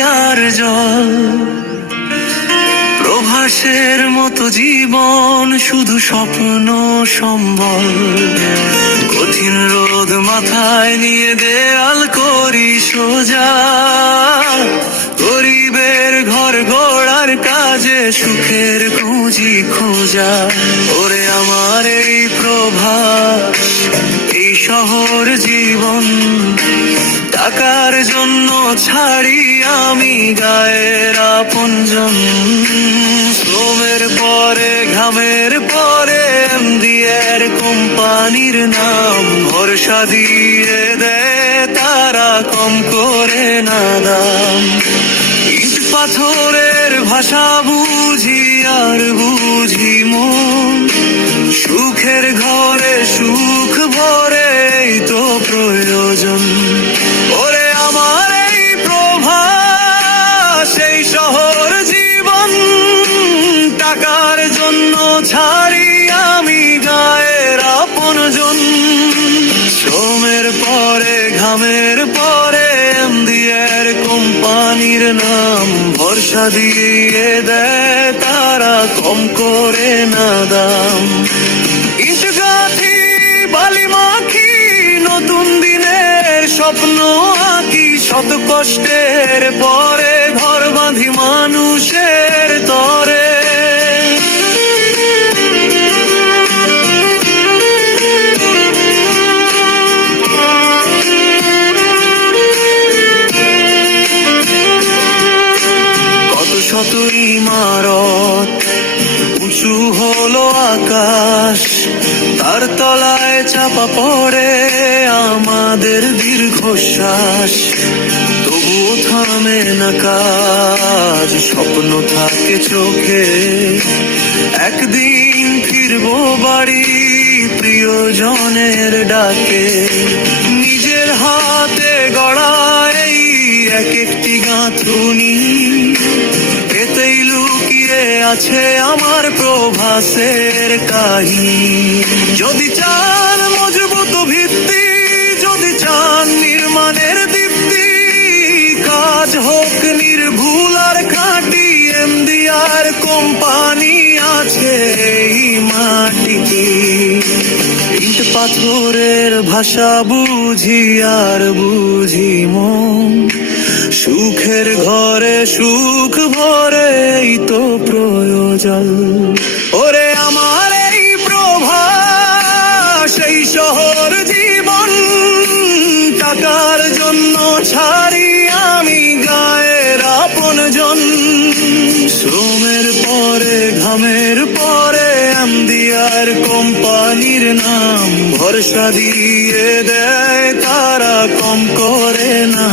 আর জল। প্রভাসের মতো জীবন শুধু স্বপ্ন সম্বল। কঠিন রোদ মাথায় নিয়ে দেয়াল করি সোজা। গরিবের ঘর গোড়ার কাজে সুখের খুঁজি খোঁজা। ওরে আমার এই প্রভাস, এই শহর জীবন। টাকার জন্য ছাড়ি আমি গায়ের আপনজন শ্রমের পরে, ঘামের পরে এমডিএর কোম্পানির নাম ভরসা দিয়ে দেয় তারা কম করে না দাম। পাথরের ভাষা বুঝি আর বুঝি মন। সুখের ঘরে সুখ ভরে তো প্রয়োজন। ঘামের পরে এমডিএর কোম্পানির নাম ভরসা দিয়ে দেয় তারা কম করে না দাম। ইট গাথি বালি মাখি নতুন দিনের স্বপ্ন আঁকি, শত কষ্টের পরে আকাশ, তার তলায় চাপা পড়ে আমাদের দীর্ঘশ্বাস। তবুও থামে না কাজ, স্বপ্ন থাকে চোখে। একদিন ফিরবো বাড়ি প্রিয়জনের ডাকে। নিজের হাতে আছে আমার প্রভাসের কাহিনী যদি চান মজবুত ভিত্তি, যদি চান নির্মাণের দীপ্তি, কাজ হোক নির্ভুল আর খাঁটি, এমডিআর কোম্পানি আছে মাটিতে। ইট পাথরের ভাষা বুঝি আর বুঝি মন। সুখের ঘরে সুখ ভরে তো প্রয়োজন ওরে আমার এই প্রভা, সেই শহর জীবন টাকার জন্য ছাড়ি আমি গায়ের আপনজন শ্রমের পরে, ঘামের পরে, আমদিয়ার কোম্পানির নাম ভরসা দিয়ে দেয়, তারা কম করে না।